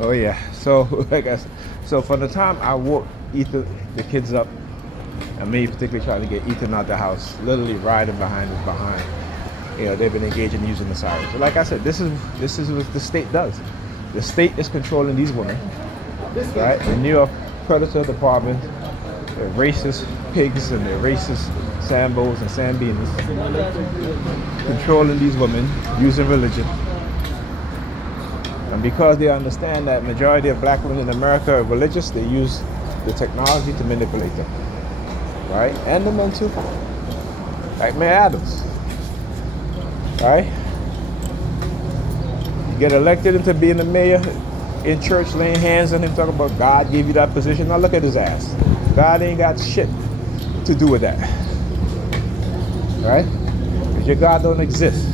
Oh yeah. So like I said, so from the time I woke Ethan, the kids up, and me particularly trying to get Ethan out the house, literally riding behind his behind. They've been engaging in using the sirens. So like I said, this is what the state does. The state is controlling these women, right? The New York Predator Department, they're racist pigs and they're racist Sambos and Sambinas, controlling these women using religion. And because they understand that majority of black women in America are religious, they use the technology to manipulate them, right? And the men too, like Mayor Adams, right? You get elected into being a mayor in church, laying hands on him, talking about God gave you that position. Now look at his ass. God ain't got shit to do with that, right? Because your God don't exist,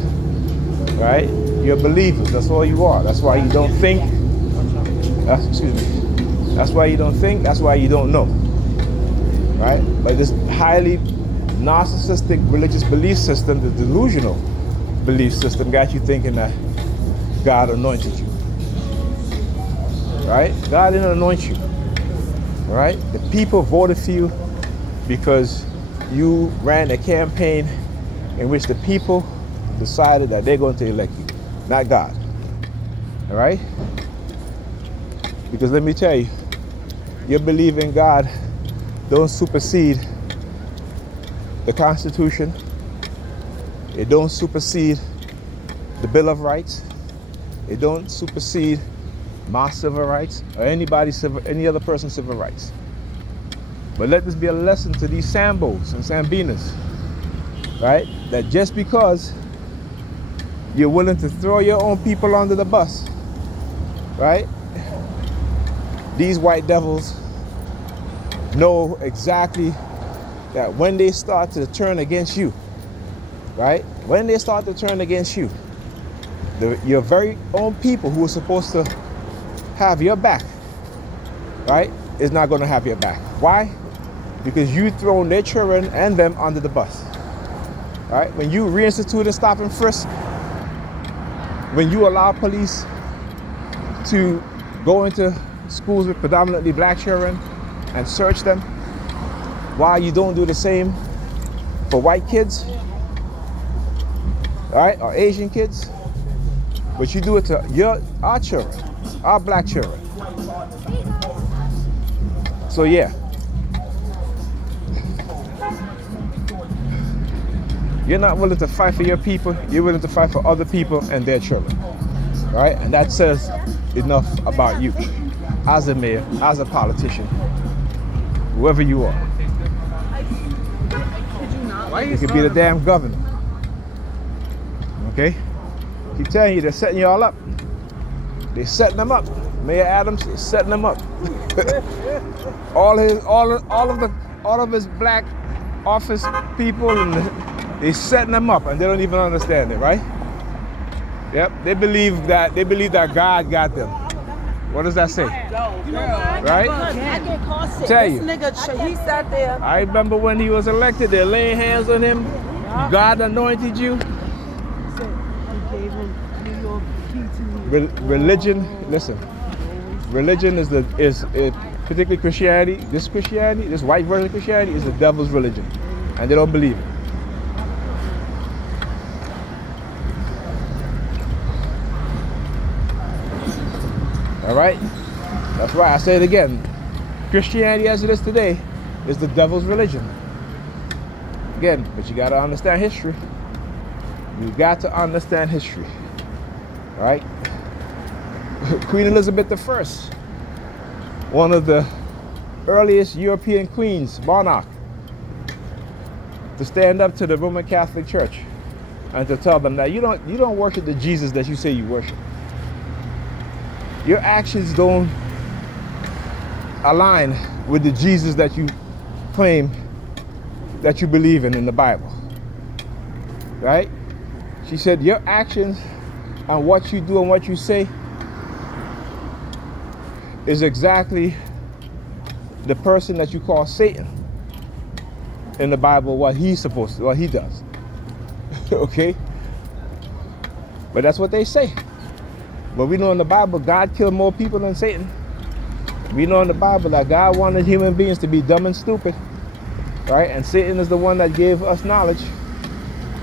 right? You're believers. That's all you are. That's why you don't think. Excuse me. That's why you don't think. That's why you don't know, right? But this highly narcissistic religious belief system, the delusional belief system, got you thinking that God anointed you, right? God didn't anoint you, right? The people voted for you because you ran a campaign in which the people decided that they're going to elect you, not God, all right? Because let me tell you, your belief in God don't supersede the Constitution. It don't supersede the Bill of Rights. It don't supersede my civil rights or any other person's civil rights. But let this be a lesson to these Sambos and Sambinas, right? That just because you're willing to throw your own people under the bus, right? These white devils know exactly that when they start to turn against you, right? When they start to turn against you, your very own people who are supposed to have your back, right, is not going to have your back. Why? Because you thrown their children and them under the bus, right? When you reinstitute a stop and frisk, when you allow police to go into schools with predominantly black children and search them, why you don't do the same for white kids, all right, or Asian kids, but you do it to our children, our black children. So yeah, you're not willing to fight for your people, you're willing to fight for other people and their children, right? And that says enough about you as a mayor, as a politician, whoever you are. You could be the damn governor, okay? Keep telling you, they're setting y'all up. They're setting them up. Mayor Adams is setting them up. all of his black office people, and they're setting them up, and they don't even understand it, right? Yep, they believe that God got them. What does that say? Right? Tell you. This nigga, he sat there. I remember when he was elected, they're laying hands on him. God anointed you. Religion, listen. Religion is particularly Christianity. This white version of Christianity, is the devil's religion, and they don't believe it. All right? That's why I say it again. Christianity as it is today is the devil's religion. Again, but you got to understand history. You got to understand history. All right? Queen Elizabeth I, one of the earliest European queens, monarch, to stand up to the Roman Catholic Church and to tell them that you don't worship the Jesus that you say you worship. Your actions don't align with the Jesus that you claim that you believe in the Bible, right? She said your actions and what you do and what you say is exactly the person that you call Satan in the Bible, what he does. Okay? But that's what they say. But we know in the Bible, God killed more people than Satan. We know in the Bible that God wanted human beings to be dumb and stupid, right? And Satan is the one that gave us knowledge,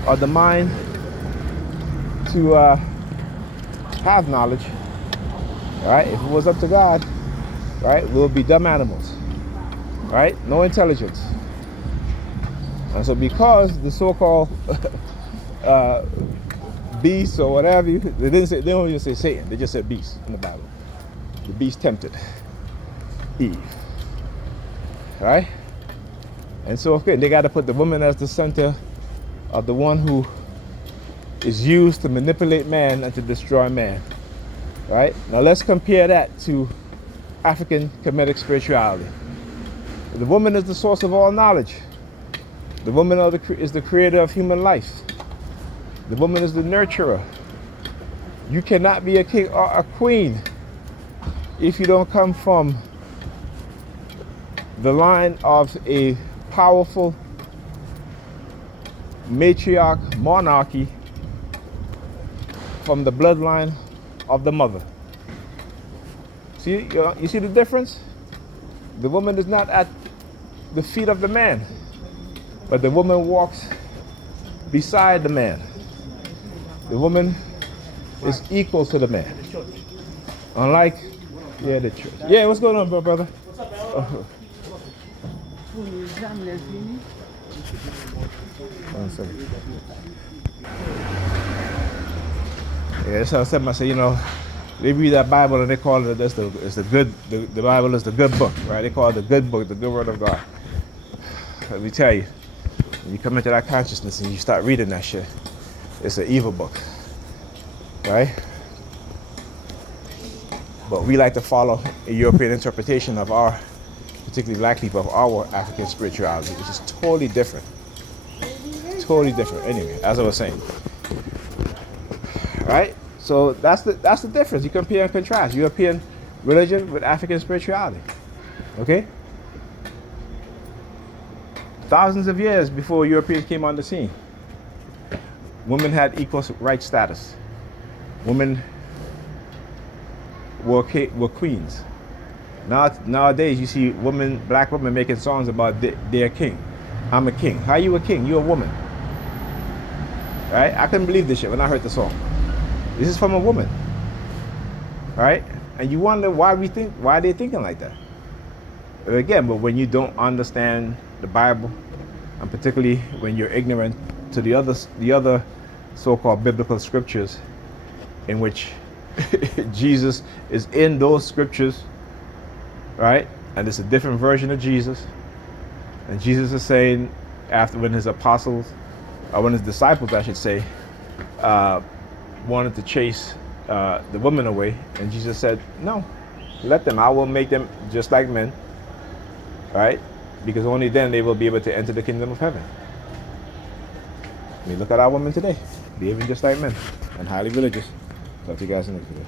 or the mind to have knowledge, right? If it was up to God, right, we'll be dumb animals, right? No intelligence. And so because the so-called beast or whatever, they don't even say Satan, they just said beast in the Bible. The beast tempted Eve, right? And so, okay, they got to put the woman as the center of the one who is used to manipulate man and to destroy man, right? Now let's compare that to African Kemetic spirituality. The woman is the source of all knowledge. The woman is the creator of human life. The woman is the nurturer. You cannot be a king or a queen if you don't come from the line of a powerful matriarch monarchy from the bloodline of the mother. See, you see the difference? The woman is not at the feet of the man, but the woman walks beside the man. The woman is equal to the man. Unlike, yeah, the church. Yeah, what's going on, brother? What's up, brother? One second. Yeah, that's how I said. I said, you know, they read that Bible and they call it the Bible is the good book, right? They call it the good book, the good word of God. Let me tell you, when you come into that consciousness and you start reading that shit, it's an evil book, right? But we like to follow a European interpretation of our, particularly black people, of our African spirituality, which is totally different. Totally different. Anyway, as I was saying, right? So that's the difference. You compare and contrast European religion with African spirituality. Okay? Thousands of years before Europeans came on the scene, women had equal right status. Women were queens. Nowadays, you see black women making songs about their king. I'm a king. How you a king? You a woman. Right? I couldn't believe this shit when I heard the song. This is from a woman. Right? And you wonder why they're thinking like that. Again, but when you don't understand the Bible, and particularly when you're ignorant to the other so-called biblical scriptures, in which Jesus is in those scriptures, right? And it's a different version of Jesus. And Jesus is saying, after when his apostles, or when his disciples, I should say, wanted to chase the woman away, and Jesus said, no, let them. I will make them just like men, right? Because only then they will be able to enter the kingdom of heaven. I mean, look at our women today, behaving just like men and highly religious. Talk to you guys in the next video.